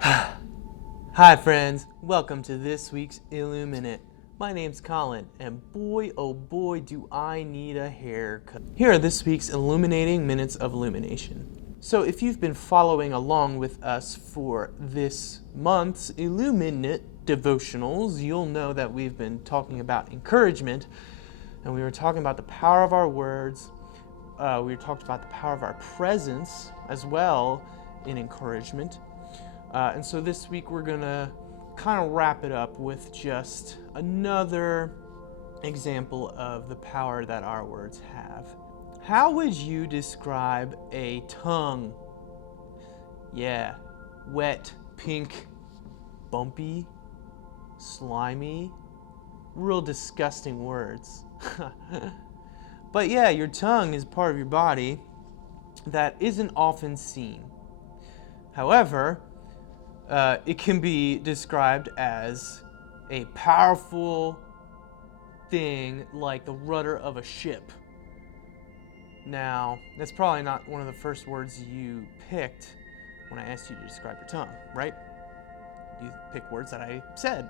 Hi friends, welcome to this week's IlluminUte. My name's Colin, and boy oh boy do I need a haircut. Here are this week's illuminating minutes of illumination. So if you've been following along with us for this month's IlluminUte devotionals, you'll know that we've been talking about encouragement, and we were talking about the power of our words. We talked about the power of our presence as well in encouragement. And so this week we're going to kind of wrap it up with just another example of the power that our words have. How would you describe a tongue? Yeah, wet, pink, bumpy, slimy, real disgusting words. But yeah, your tongue is part of your body that isn't often seen. However, it can be described as a powerful thing like the rudder of a ship. Now, that's probably not one of the first words you picked when I asked you to describe your tongue, right? You pick words that I said.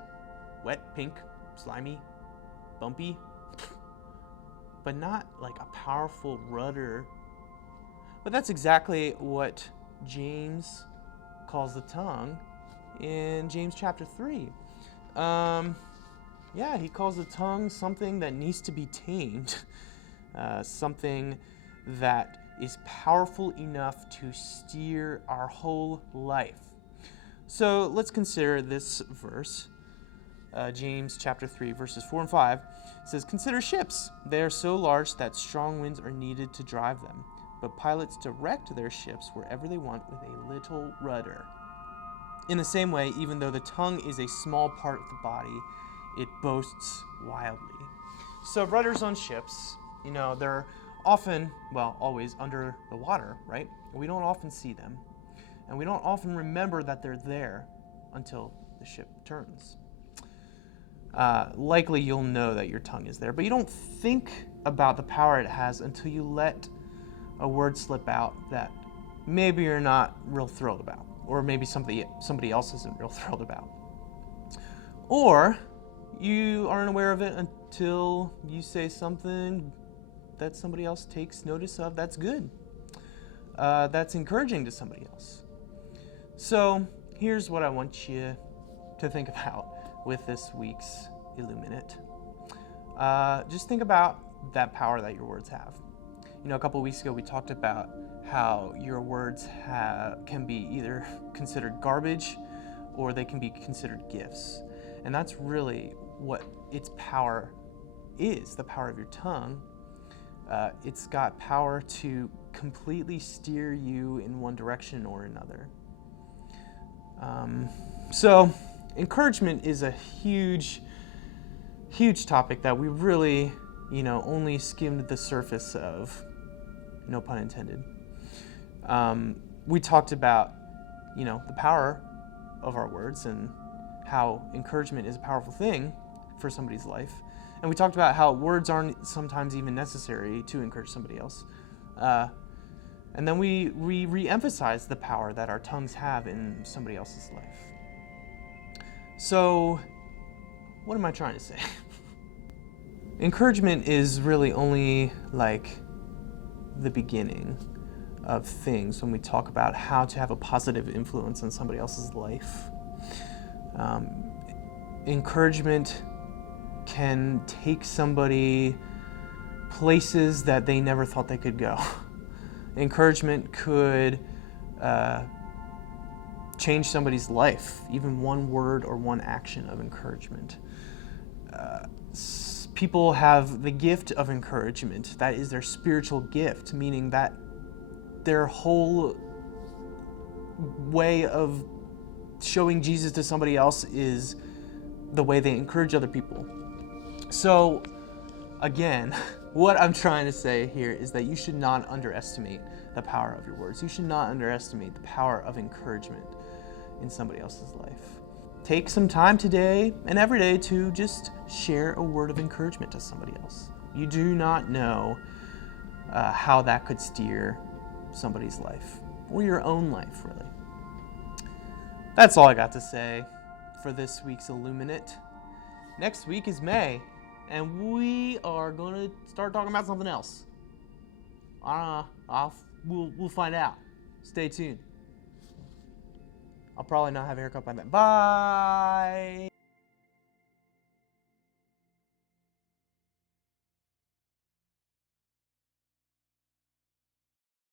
Wet, pink, slimy, bumpy. But not like a powerful rudder. But that's exactly what James calls the tongue in James chapter 3. He calls the tongue something that needs to be tamed, something that is powerful enough to steer our whole life. So let's consider this verse. James chapter 3, verses 4 and 5 says, "Consider ships. They are so large that strong winds are needed to drive them. But pilots direct their ships wherever they want with a little rudder. In the same way, even though the tongue is a small part of the body, it boasts wildly." So rudders on ships, they're often, always under the water, right? We don't often see them. And we don't often remember that they're there until the ship turns. Likely you'll know that your tongue is there, but you don't think about the power it has until you let a word slip out that maybe you're not real thrilled about, or maybe somebody else isn't real thrilled about. Or you aren't aware of it until you say something that somebody else takes notice of that's good, that's encouraging to somebody else. So here's what I want you to think about with this week's IlluminUte. Just think about that power that your words have. A couple weeks ago we talked about how your words can be either considered garbage or they can be considered gifts. And that's really what its power is, the power of your tongue. It's got power to completely steer you in one direction or another. So encouragement is a huge topic that we really, only skimmed the surface of. No pun intended. We talked about, the power of our words and how encouragement is a powerful thing for somebody's life. And we talked about how words aren't sometimes even necessary to encourage somebody else. And then we re-emphasized the power that our tongues have in somebody else's life. So, what am I trying to say? Encouragement is really only like the beginning of things when we talk about how to have a positive influence on somebody else's life. Encouragement can take somebody places that they never thought they could go. Encouragement could change somebody's life, even one word or one action of encouragement. People have the gift of encouragement. That is their spiritual gift, meaning that their whole way of showing Jesus to somebody else is the way they encourage other people. So, again, what I'm trying to say here is that you should not underestimate the power of your words. You should not underestimate the power of encouragement in somebody else's life. Take some time today and every day to just share a word of encouragement to somebody else. You do not know how that could steer somebody's life or your own life, really. That's all I got to say for this week's IlluminUte. Next week is May, and we are going to start talking about something else. We'll find out. Stay tuned. I'll probably not have a haircut by then. Bye!